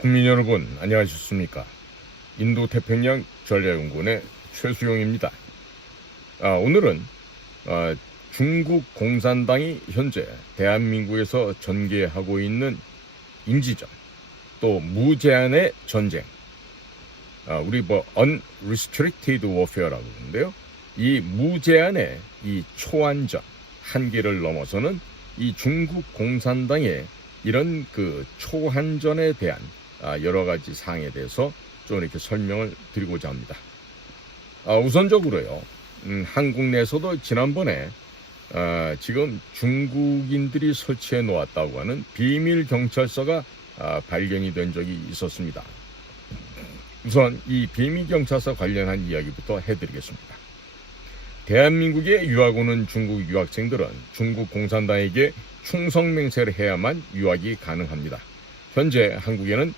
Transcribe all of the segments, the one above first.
국민 여러분, 안녕하셨습니까? 인도태평양 전략연구원의 최수용입니다. 오늘은 중국 공산당이 현재 대한민국에서 전개하고 있는 임시전, 또 무제한의 전쟁, 우리 unrestricted warfare라고 하는데요. 이 무제한의 이 초안전, 한계를 넘어서는 이 중국 공산당의 이런 초한전에 대한 여러 가지 사항에 대해서 좀 이렇게 설명을 드리고자 합니다. 우선적으로요, 한국 내에서도 지난번에 지금 중국인들이 설치해 놓았다고 하는 비밀 경찰서가 발견이 된 적이 있었습니다. 우선 이 비밀 경찰서 관련한 이야기부터 해드리겠습니다. 대한민국에 유학 오는 중국 유학생들은 중국 공산당에게 충성맹세를 해야만 유학이 가능합니다. 현재 한국에는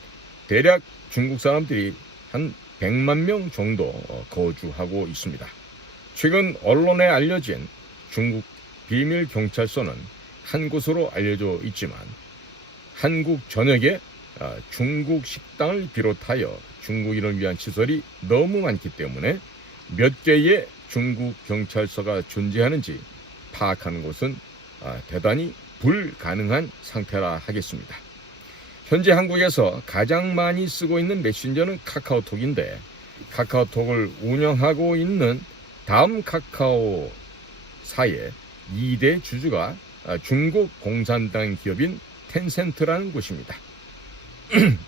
대략 중국 사람들이 한 100만 명 정도 거주하고 있습니다. 최근 언론에 알려진 중국 비밀 경찰서는 한 곳으로 알려져 있지만 한국 전역에 중국 식당을 비롯하여 중국인을 위한 시설이 너무 많기 때문에 몇 개의 중국 경찰서가 존재하는지 파악하는 것은 대단히 불가능한 상태라 하겠습니다. 현재 한국에서 가장 많이 쓰고 있는 메신저는 카카오톡인데, 카카오톡을 운영하고 있는 다음 카카오사의 2대 주주가 중국 공산당 기업인 텐센트라는 곳입니다.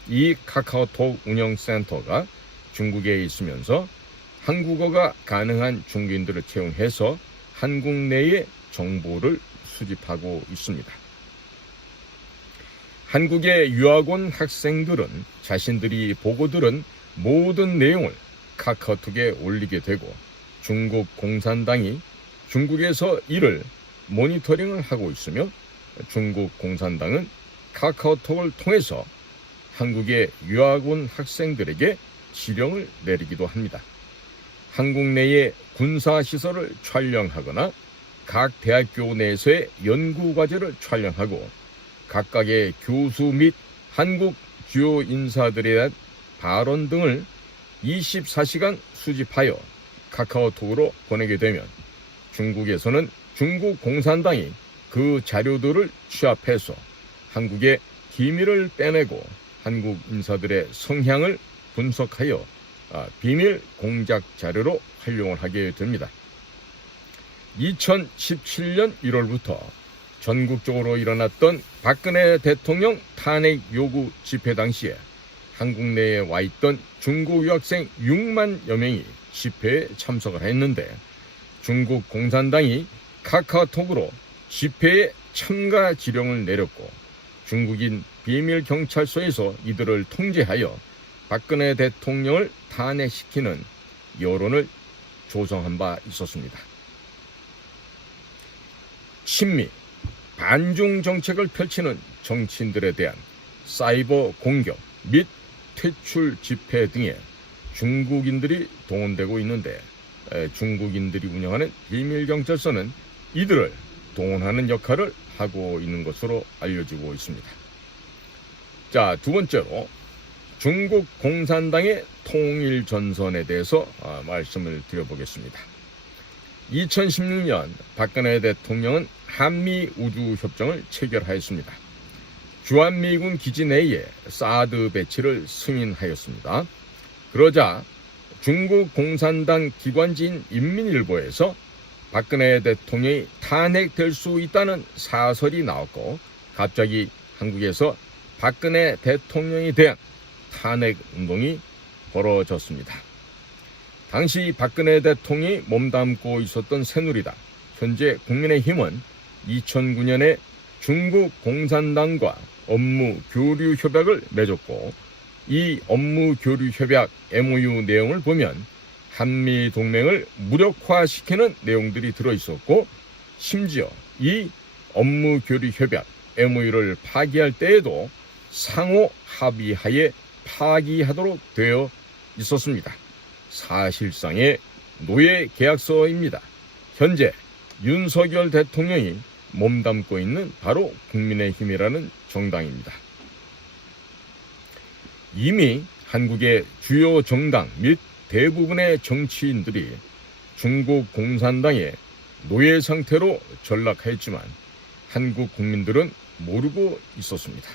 이 카카오톡 운영센터가 중국에 있으면서 한국어가 가능한 중국인들을 채용해서 한국 내의 정보를 수집하고 있습니다. 한국에 유학 온 학생들은 자신들이 보고 들은 모든 내용을 카카오톡에 올리게 되고, 중국 공산당이 중국에서 이를 모니터링을 하고 있으며 중국 공산당은 카카오톡을 통해서 한국에 유학 온 학생들에게 지령을 내리기도 합니다. 한국 내의 군사시설을 촬영하거나 각 대학교 내에서의 연구과제를 촬영하고 각각의 교수 및 한국 주요 인사들에 대한 발언 등을 24시간 수집하여 카카오톡으로 보내게 되면 중국에서는 중국 공산당이 그 자료들을 취합해서 한국의 기밀을 빼내고 한국 인사들의 성향을 분석하여 비밀 공작 자료로 활용을 하게 됩니다. 2017년 1월부터 전국적으로 일어났던 박근혜 대통령 탄핵 요구 집회 당시에 한국 내에 와 있던 중국 유학생 6만여 명이 집회에 참석을 했는데, 중국 공산당이 카카오톡으로 집회에 참가 지령을 내렸고 중국인 비밀 경찰서에서 이들을 통제하여 박근혜 대통령을 탄핵시키는 여론을 조성한 바 있었습니다. 친미, 반중 정책을 펼치는 정치인들에 대한 사이버 공격 및 퇴출 집회 등에 중국인들이 동원되고 있는데, 중국인들이 운영하는 비밀경찰서는 이들을 동원하는 역할을 하고 있는 것으로 알려지고 있습니다. 자, 두 번째로 중국 공산당의 통일 전선에 대해서 말씀을 드려보겠습니다. 2016년 박근혜 대통령은 한미 우주협정을 체결하였습니다. 주한미군 기지 내에 사드 배치를 승인하였습니다. 그러자 중국 공산당 기관지인 인민일보에서 박근혜 대통령이 탄핵될 수 있다는 사설이 나왔고, 갑자기 한국에서 박근혜 대통령에 대한 탄핵 운동이 벌어졌습니다. 당시 박근혜 대통령이 몸담고 있었던 새누리당, 현재 국민의힘은 2009년에 중국 공산당과 업무 교류 협약을 맺었고, 이 업무 교류 협약 MOU 내용을 보면 한미 동맹을 무력화시키는 내용들이 들어있었고, 심지어 이 업무 교류 협약 MOU를 파기할 때에도 상호 합의하에 파기하도록 되어 있었습니다. 사실상의 노예 계약서입니다. 현재 윤석열 대통령이 몸담고 있는 바로 국민의힘이라는 정당입니다. 이미 한국의 주요 정당 및 대부분의 정치인들이 중국 공산당의 노예 상태로 전락하였지만 한국 국민들은 모르고 있었습니다.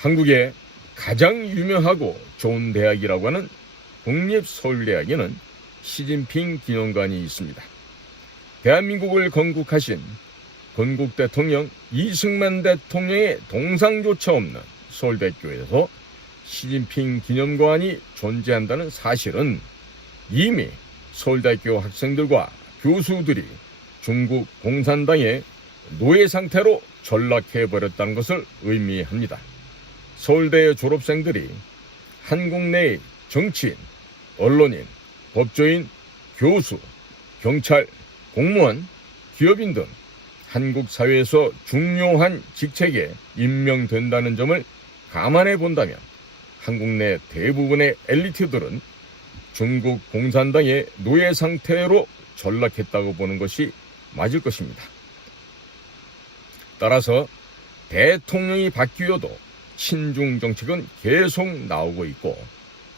한국의 가장 유명하고 좋은 대학이라고 하는 국립서울대학에는 시진핑 기념관이 있습니다. 대한민국을 건국하신 건국 대통령 이승만 대통령의 동상조차 없는 서울대학교에서 시진핑 기념관이 존재한다는 사실은 이미 서울대학교 학생들과 교수들이 중국 공산당의 노예 상태로 전락해버렸다는 것을 의미합니다. 서울대 졸업생들이 한국 내의 정치인, 언론인, 법조인, 교수, 경찰, 공무원, 기업인 등 한국 사회에서 중요한 직책에 임명된다는 점을 감안해 본다면 한국 내 대부분의 엘리트들은 중국 공산당의 노예 상태로 전락했다고 보는 것이 맞을 것입니다. 따라서 대통령이 바뀌어도 친중 정책은 계속 나오고 있고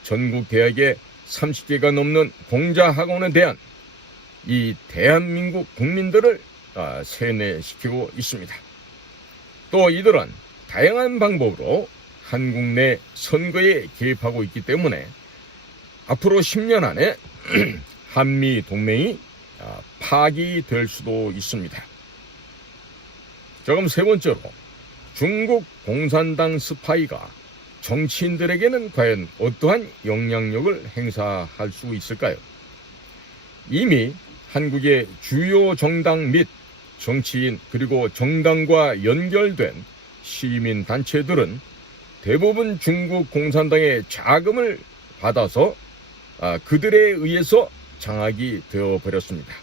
전국 대학의 30개가 넘는 공자학원에 대한 이 대한민국 국민들을 세뇌시키고 있습니다. 또 이들은 다양한 방법으로 한국 내 선거에 개입하고 있기 때문에 앞으로 10년 안에 한미 동맹이 파기될 수도 있습니다. 자, 그럼 세 번째로 중국 공산당 스파이가 정치인들에게는 과연 어떠한 영향력을 행사할 수 있을까요? 이미 한국의 주요 정당 및 정치인 그리고 정당과 연결된 시민 단체들은 대부분 중국 공산당의 자금을 받아서 그들에 의해서 장악이 되어버렸습니다.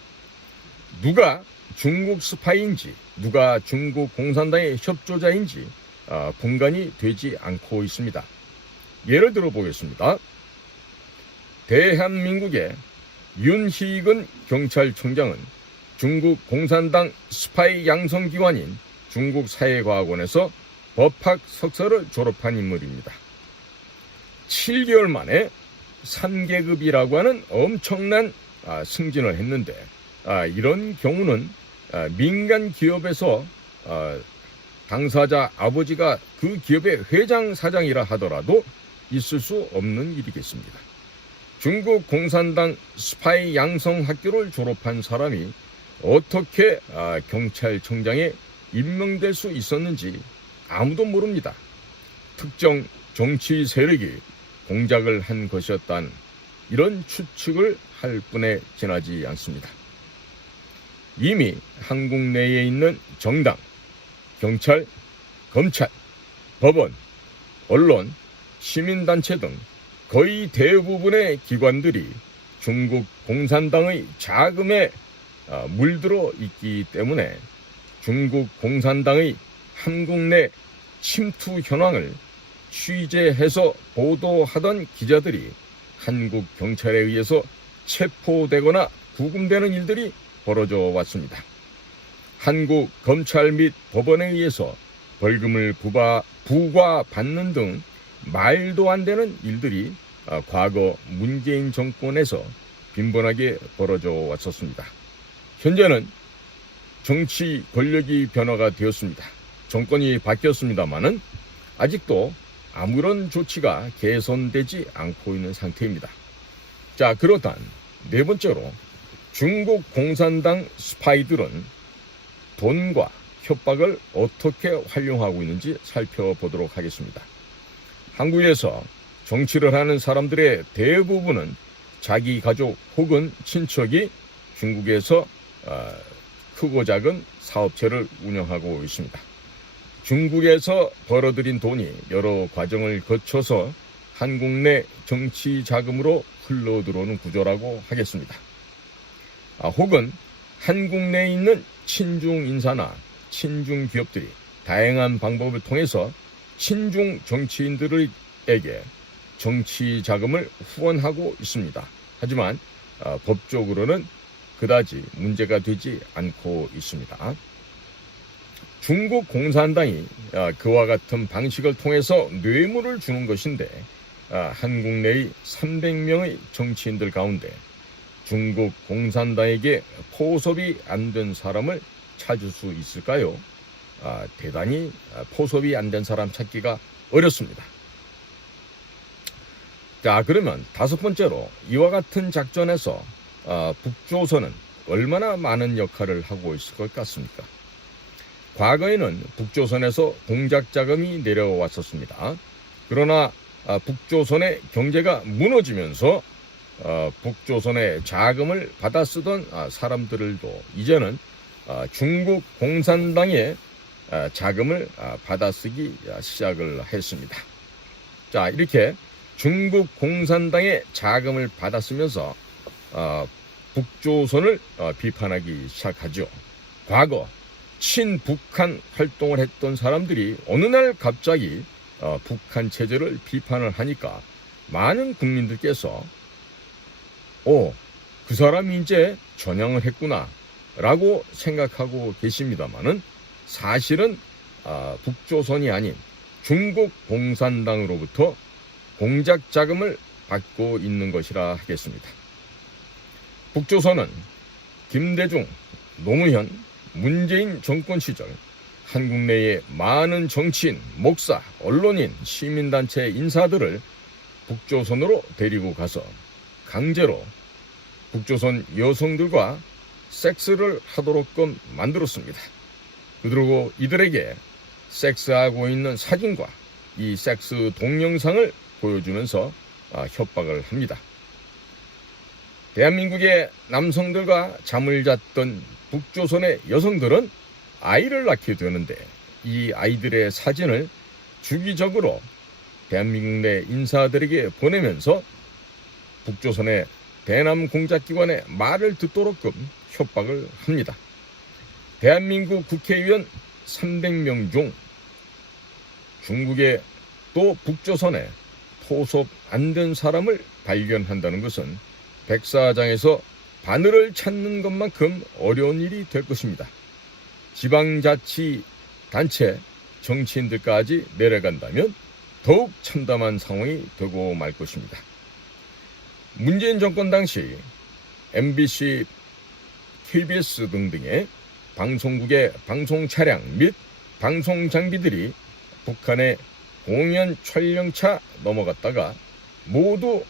누가 중국 스파이인지 누가 중국 공산당의 협조자인지 분간이 되지 않고 있습니다. 예를 들어 보겠습니다. 대한민국의 윤희근 경찰청장은 중국 공산당 스파이 양성기관인 중국사회과학원에서 법학 석사를 졸업한 인물입니다. 7개월 만에 3계급이라고 하는 엄청난 승진을 했는데 이런 경우는 민간 기업에서 당사자 아버지가 그 기업의 회장 사장이라 하더라도 있을 수 없는 일이겠습니다. 중국 공산당 스파이 양성 학교를 졸업한 사람이 어떻게 경찰청장에 임명될 수 있었는지 아무도 모릅니다. 특정 정치 세력이 공작을 한 것이었단 이런 추측을 할 뿐에 지나지 않습니다. 이미 한국 내에 있는 정당, 경찰, 검찰, 법원, 언론, 시민단체 등 거의 대부분의 기관들이 중국 공산당의 자금에 물들어 있기 때문에 중국 공산당의 한국 내 침투 현황을 취재해서 보도하던 기자들이 한국 경찰에 의해서 체포되거나 구금되는 일들이 벌어져 왔습니다. 한국 검찰 및 법원에 의해서 벌금을 부과받는 등 말도 안 되는 일들이 과거 문재인 정권에서 빈번하게 벌어져 왔었습니다. 현재는 정치 권력이 변화가 되었습니다. 정권이 바뀌었습니다마는 아직도 아무런 조치가 개선되지 않고 있는 상태입니다. 자, 그렇단 네 번째로 중국 공산당 스파이들은 돈과 협박을 어떻게 활용하고 있는지 살펴보도록 하겠습니다. 한국에서 정치를 하는 사람들의 대부분은 자기 가족 혹은 친척이 중국에서 크고 작은 사업체를 운영하고 있습니다. 중국에서 벌어들인 돈이 여러 과정을 거쳐서 한국 내 정치 자금으로 흘러들어오는 구조라고 하겠습니다. 혹은 한국 내에 있는 친중 인사나 친중 기업들이 다양한 방법을 통해서 친중 정치인들에게 정치 자금을 후원하고 있습니다. 하지만 법적으로는 그다지 문제가 되지 않고 있습니다. 중국 공산당이 그와 같은 방식을 통해서 뇌물을 주는 것인데 한국 내의 300명의 정치인들 가운데 중국 공산당에게 포섭이 안 된 사람을 찾을 수 있을까요? 대단히 포섭이 안 된 사람 찾기가 어렵습니다. 자, 그러면 다섯 번째로 이와 같은 작전에서 북조선은 얼마나 많은 역할을 하고 있을 것 같습니까? 과거에는 북조선에서 공작 자금이 내려왔었습니다. 그러나 북조선의 경제가 무너지면서 북조선의 자금을 받아 쓰던 사람들도 이제는 중국 공산당의 자금을 받아 쓰기 시작을 했습니다. 자, 이렇게 중국 공산당의 자금을 받아 쓰면서 북조선을 비판하기 시작하죠. 과거 친북한 활동을 했던 사람들이 어느 날 갑자기 북한 체제를 비판을 하니까 많은 국민들께서 그 사람이 이제 전향을 했구나 라고 생각하고 계십니다마는 사실은 북조선이 아닌 중국 공산당으로부터 공작 자금을 받고 있는 것이라 하겠습니다. 북조선은 김대중, 노무현, 문재인 정권 시절 한국 내의 많은 정치인, 목사, 언론인, 시민단체 인사들을 북조선으로 데리고 가서 강제로 북조선 여성들과 섹스를 하도록끔 만들었습니다. 그리고 이들에게 섹스하고 있는 사진과 이 섹스 동영상을 보여주면서 협박을 합니다. 대한민국의 남성들과 잠을 잤던 북조선의 여성들은 아이를 낳게 되는데 이 아이들의 사진을 주기적으로 대한민국 내 인사들에게 보내면서 북조선의 대남 공작기관의 말을 듣도록끔 협박을 합니다. 대한민국 국회의원 300명 중 중국의 또 북조선에 포섭 안 된 사람을 발견한다는 것은 백사장에서 바늘을 찾는 것만큼 어려운 일이 될 것입니다. 지방자치단체 정치인들까지 내려간다면 더욱 참담한 상황이 되고 말 것입니다. 문재인 정권 당시 MBC, KBS 등등의 방송국의 방송 차량 및 방송 장비들이 북한의 공연 촬영차 넘어갔다가 모두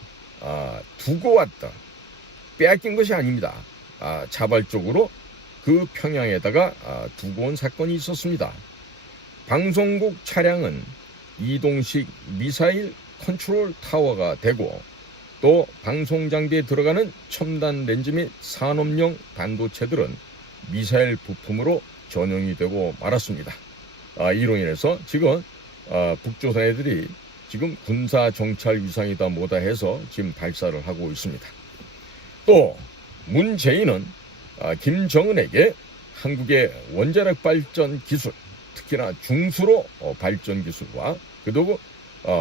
두고 왔다. 빼앗긴 것이 아닙니다. 자발적으로 그 평양에다가 두고 온 사건이 있었습니다. 방송국 차량은 이동식 미사일 컨트롤 타워가 되고 또 방송 장비에 들어가는 첨단 렌즈 및 산업용 반도체들은 미사일 부품으로 전용이 되고 말았습니다. 이로 인해서 지금 북조선 애들이 지금 군사 정찰 위상이다 뭐다 해서 지금 발사를 하고 있습니다. 또 문재인은 김정은에게 한국의 원자력 발전 기술, 특히나 중수로 발전 기술과 그리고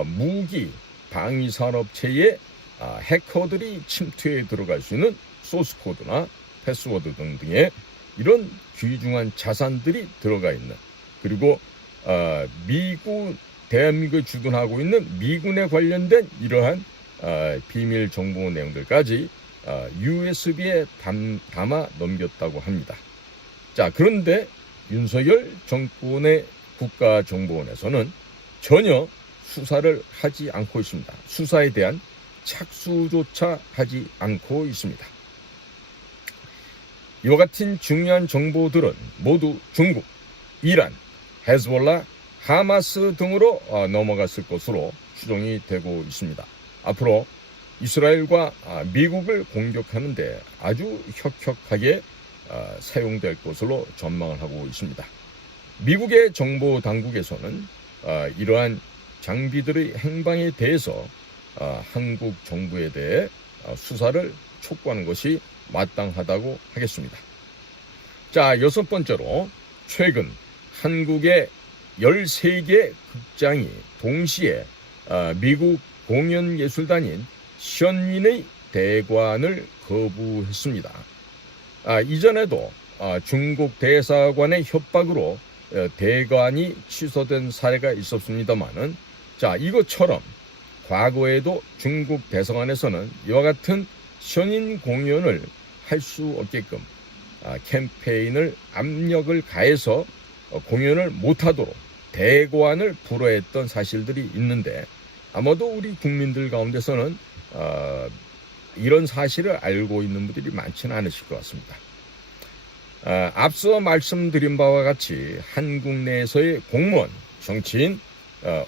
무기 방위 산업체의 해커들이 침투해 들어갈 수 있는 소스 코드나 패스워드 등등의 이런 귀중한 자산들이 들어가 있는, 그리고 대한민국을 주둔하고 있는 미군에 관련된 이러한 비밀 정보 내용들까지 USB에 담아 넘겼다고 합니다. 자, 그런데 윤석열 정권의 국가정보원에서는 전혀 수사를 하지 않고 있습니다. 수사에 대한 착수조차 하지 않고 있습니다. 이와 같은 중요한 정보들은 모두 중국, 이란, 헤즈볼라, 하마스 등으로 넘어갔을 것으로 추정이 되고 있습니다. 앞으로 이스라엘과 미국을 공격하는데 아주 혁혁하게 사용될 것으로 전망을 하고 있습니다. 미국의 정보 당국에서는 이러한 장비들의 행방에 대해서 한국 정부에 대해 수사를 촉구하는 것이 마땅하다고 하겠습니다. 자, 여섯 번째로 최근 한국의 13개 극장이 동시에 미국 공연예술단인 션윈의 대관을 거부했습니다. 이전에도 중국 대사관의 협박으로 대관이 취소된 사례가 있었습니다만은, 자, 이것처럼 과거에도 중국 대성안에서는 이와 같은 선인 공연을 할 수 없게끔 캠페인을 압력을 가해서 공연을 못하도록 대관을 불허했던 사실들이 있는데, 아마도 우리 국민들 가운데서는 이런 사실을 알고 있는 분들이 많지는 않으실 것 같습니다. 앞서 말씀드린 바와 같이 한국 내에서의 공무원, 정치인,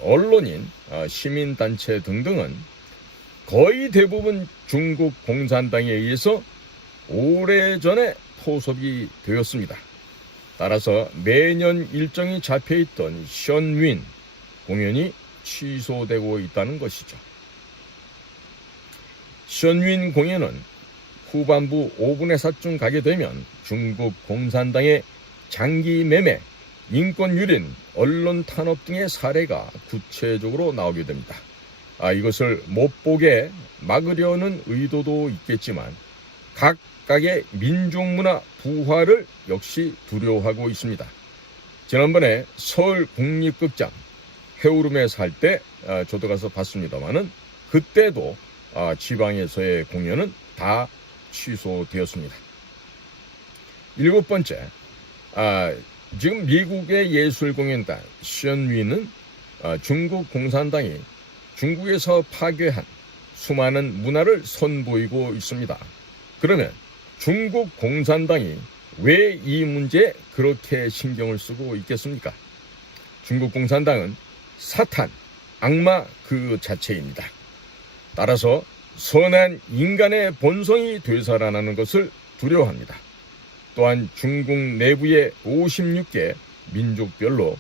언론인, 시민단체 등등은 거의 대부분 중국 공산당에 의해서 오래전에 포섭이 되었습니다. 따라서 매년 일정이 잡혀있던 션윈 공연이 취소되고 있다는 것이죠. 션윈 공연은 후반부 5분의 4쯤 가게 되면 중국 공산당의 장기 매매, 인권 유린, 언론 탄압 등의 사례가 구체적으로 나오게 됩니다. 이것을 못 보게 막으려는 의도도 있겠지만 각각의 민족문화 부활을 역시 두려워하고 있습니다. 지난번에 서울 국립극장 해오름에 살 때 저도 가서 봤습니다만은 그때도 지방에서의 공연은 다 취소되었습니다. 7번째, 지금 미국의 예술공연단 션윈은 중국 공산당이 중국에서 파괴한 수많은 문화를 선보이고 있습니다. 그러면 중국 공산당이 왜 이 문제에 그렇게 신경을 쓰고 있겠습니까? 중국 공산당은 사탄, 악마 그 자체입니다. 따라서 선한 인간의 본성이 되살아나는 것을 두려워합니다. 또한 중국 내부의 56개 민족별로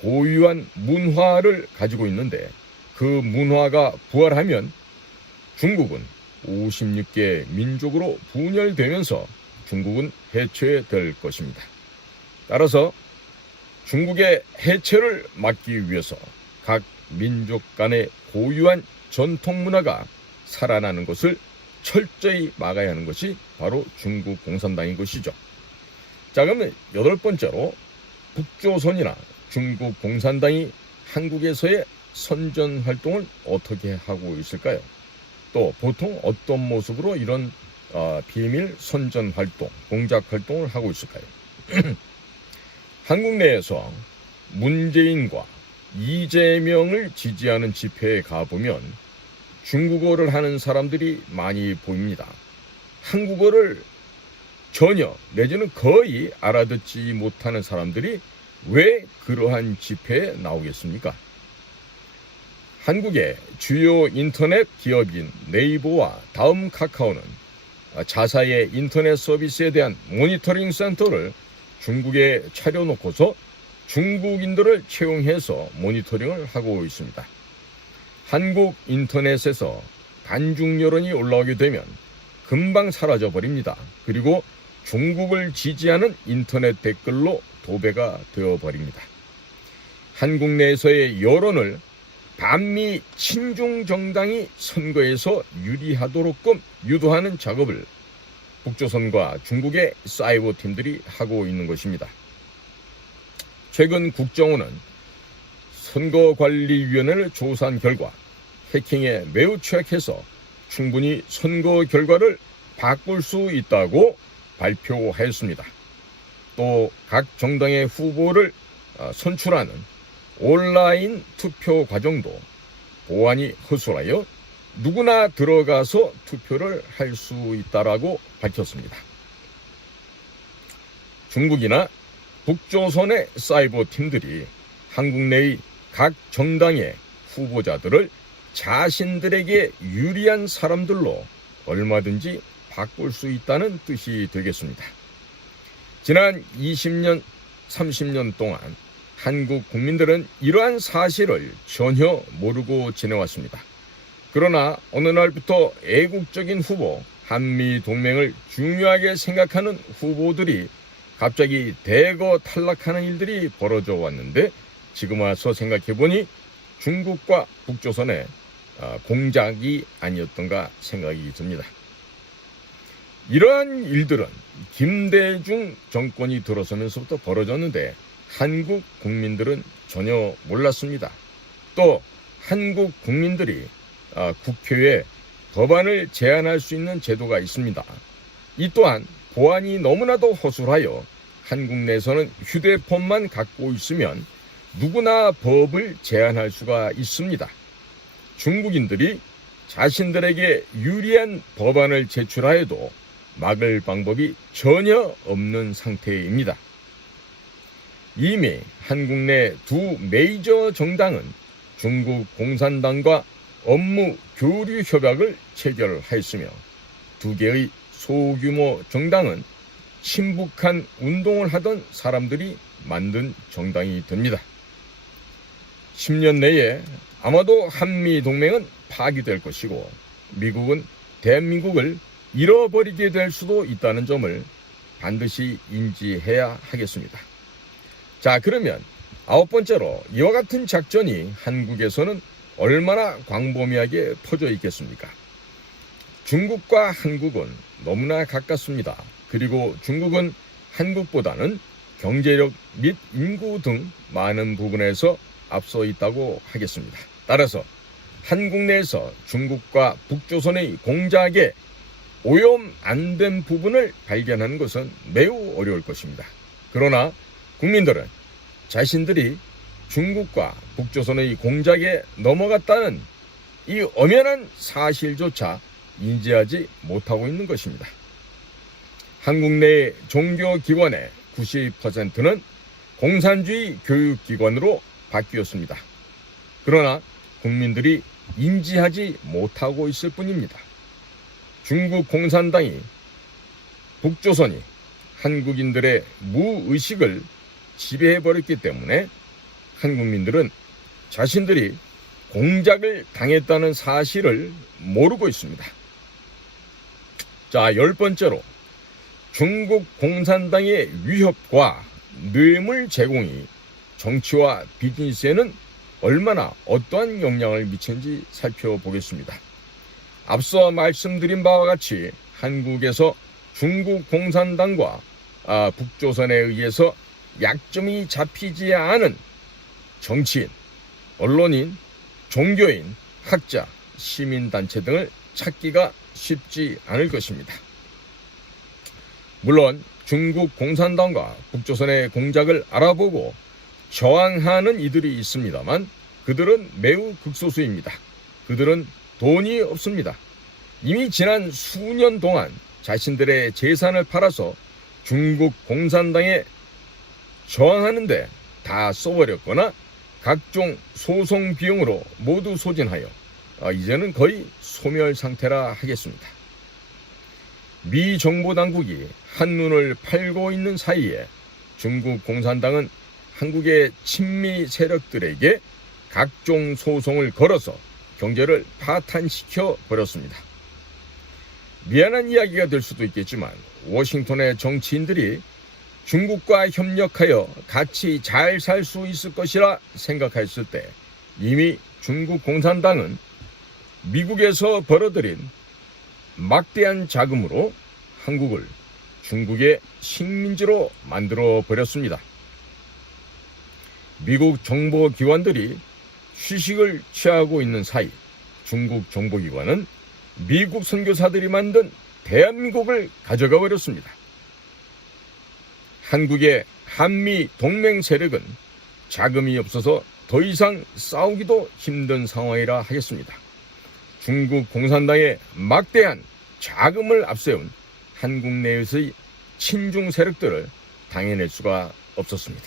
고유한 문화를 가지고 있는데 그 문화가 부활하면 중국은 56개 민족으로 분열되면서 중국은 해체될 것입니다. 따라서 중국의 해체를 막기 위해서 각 민족 간의 고유한 전통 문화가 살아나는 것을 철저히 막아야 하는 것이 바로 중국 공산당인 것이죠. 자, 그러면 8번째로 북조선이나 중국 공산당이 한국에서의 선전 활동을 어떻게 하고 있을까요? 또 보통 어떤 모습으로 이런 비밀 선전 활동, 공작 활동을 하고 있을까요? 한국 내에서 문재인과 이재명을 지지하는 집회에 가보면 중국어를 하는 사람들이 많이 보입니다. 한국어를 전혀 내지는 거의 알아듣지 못하는 사람들이 왜 그러한 집회에 나오겠습니까? 한국의 주요 인터넷 기업인 네이버와 다음 카카오는 자사의 인터넷 서비스에 대한 모니터링 센터를 중국에 차려놓고서 중국인들을 채용해서 모니터링을 하고 있습니다. 한국 인터넷에서 반중 여론이 올라오게 되면 금방 사라져 버립니다. 그리고 중국을 지지하는 인터넷 댓글로 도배가 되어 버립니다. 한국 내에서의 여론을 반미 친중 정당이 선거에서 유리하도록끔 유도하는 작업을 북조선과 중국의 사이버 팀들이 하고 있는 것입니다. 최근 국정원은 선거관리위원회를 조사한 결과 해킹에 매우 취약해서 충분히 선거 결과를 바꿀 수 있다고 발표하였습니다. 또 각 정당의 후보를 선출하는 온라인 투표 과정도 보안이 허술하여 누구나 들어가서 투표를 할 수 있다라고 밝혔습니다. 중국이나 북조선의 사이버 팀들이 한국 내의 각 정당의 후보자들을 자신들에게 유리한 사람들로 얼마든지 바꿀 수 있다는 뜻이 되겠습니다. 지난 20년, 30년 동안 한국 국민들은 이러한 사실을 전혀 모르고 지내왔습니다. 그러나 어느 날부터 애국적인 후보, 한미 동맹을 중요하게 생각하는 후보들이 갑자기 대거 탈락하는 일들이 벌어져 왔는데 지금 와서 생각해보니 중국과 북조선의 공작이 아니었던가 생각이 듭니다. 이러한 일들은 김대중 정권이 들어서면서부터 벌어졌는데 한국 국민들은 전혀 몰랐습니다. 또 한국 국민들이 국회에 법안을 제안할 수 있는 제도가 있습니다. 이 또한 보안이 너무나도 허술하여 한국 내에서는 휴대폰만 갖고 있으면 누구나 법을 제안할 수가 있습니다. 중국인들이 자신들에게 유리한 법안을 제출하여도 막을 방법이 전혀 없는 상태입니다. 이미 한국 내 두 메이저 정당은 중국 공산당과 업무 교류 협약을 체결하였으며 두 개의 소규모 정당은 친북한 운동을 하던 사람들이 만든 정당이 됩니다. 10년 내에 아마도 한미동맹은 파기될 것이고 미국은 대한민국을 잃어버리게 될 수도 있다는 점을 반드시 인지해야 하겠습니다. 자, 그러면 9번째로 이와 같은 작전이 한국에서는 얼마나 광범위하게 퍼져 있겠습니까? 중국과 한국은 너무나 가깝습니다. 그리고 중국은 한국보다는 경제력 및 인구 등 많은 부분에서 앞서 있다고 하겠습니다. 따라서 한국 내에서 중국과 북조선의 공작에 오염 안 된 부분을 발견하는 것은 매우 어려울 것입니다. 그러나 국민들은 자신들이 중국과 북조선의 공작에 넘어갔다는 이 엄연한 사실조차 인지하지 못하고 있는 것입니다. 한국 내 종교기관의 90%는 공산주의 교육기관으로 바뀌었습니다. 그러나 국민들이 인지하지 못하고 있을 뿐입니다. 중국 공산당이 북조선이 한국인들의 무의식을 지배해버렸기 때문에 한국민들은 자신들이 공작을 당했다는 사실을 모르고 있습니다. 자, 10번째로 중국 공산당의 위협과 뇌물 제공이 정치와 비즈니스에는 얼마나 어떠한 영향을 미치는지 살펴보겠습니다. 앞서 말씀드린 바와 같이 한국에서 중국 공산당과 북조선에 의해서 약점이 잡히지 않은 정치인, 언론인, 종교인, 학자, 시민단체 등을 찾기가 쉽지 않을 것입니다. 물론 중국 공산당과 북조선의 공작을 알아보고 저항하는 이들이 있습니다만 그들은 매우 극소수입니다. 그들은 돈이 없습니다. 이미 지난 수년 동안 자신들의 재산을 팔아서 중국 공산당에 저항하는데 다 써버렸거나 각종 소송 비용으로 모두 소진하여 이제는 거의 소멸 상태라 하겠습니다. 미 정보당국이 한눈을 팔고 있는 사이에 중국 공산당은 한국의 친미 세력들에게 각종 소송을 걸어서 경제를 파탄시켜 버렸습니다. 미안한 이야기가 될 수도 있겠지만 워싱턴의 정치인들이 중국과 협력하여 같이 잘 살 수 있을 것이라 생각했을 때 이미 중국 공산당은 미국에서 벌어들인 막대한 자금으로 한국을 중국의 식민지로 만들어 버렸습니다. 미국 정보기관들이 휴식을 취하고 있는 사이 중국 정보기관은 미국 선교사들이 만든 대한민국을 가져가 버렸습니다. 한국의 한미 동맹 세력은 자금이 없어서 더 이상 싸우기도 힘든 상황이라 하겠습니다. 중국 공산당의 막대한 자금을 앞세운 한국 내에서의 친중 세력들을 당해낼 수가 없었습니다.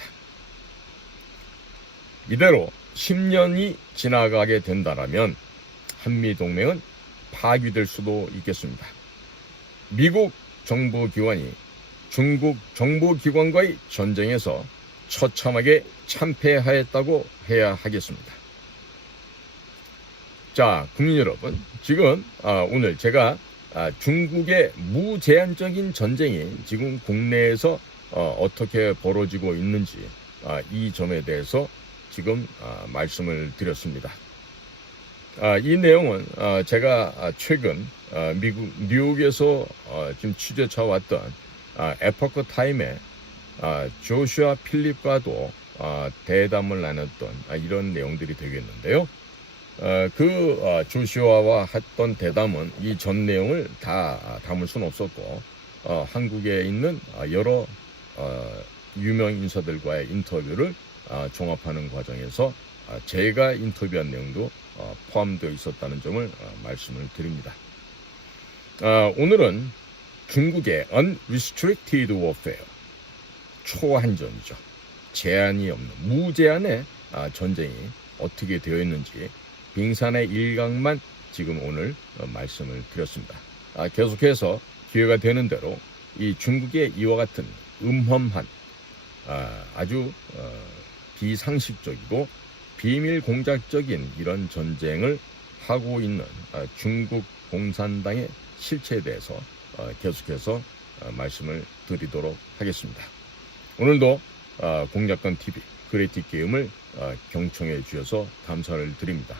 이대로 10년이 지나가게 된다면 한미동맹은 파기될 수도 있겠습니다. 미국 정보기관이 중국 정보기관과의 전쟁에서 처참하게 참패하였다고 해야 하겠습니다. 자, 국민 여러분, 지금 오늘 제가 중국의 무제한적인 전쟁이 지금 국내에서 어떻게 벌어지고 있는지 이 점에 대해서 지금 말씀을 드렸습니다. 이 내용은 제가 최근 미국 뉴욕에서 지금 취재차 왔던 에포크 타임의 조슈아 필립과도 대담을 나눴던 이런 내용들이 되겠는데요. 조슈아와 했던 대담은 이 전 내용을 다 담을 수는 없었고 한국에 있는 여러 유명 인사들과의 인터뷰를 종합하는 과정에서 제가 인터뷰한 내용도 포함되어 있었다는 점을 말씀을 드립니다. 오늘은 중국의 Unrestricted Warfare, 초한전이죠. 제한이 없는 무제한의 전쟁이 어떻게 되어 있는지 빙산의 일각만 지금 오늘 말씀을 드렸습니다. 계속해서 기회가 되는 대로 이 중국의 이와 같은 음험한 아주 비상식적이고 비밀 공작적인 이런 전쟁을 하고 있는 중국 공산당의 실체에 대해서 계속해서 말씀을 드리도록 하겠습니다. 오늘도 공작권 TV 크리에이티브 게임을 경청해 주셔서 감사를 드립니다.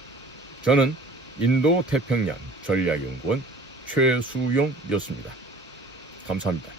저는 인도 태평양 전략연구원 최수용이었습니다. 감사합니다.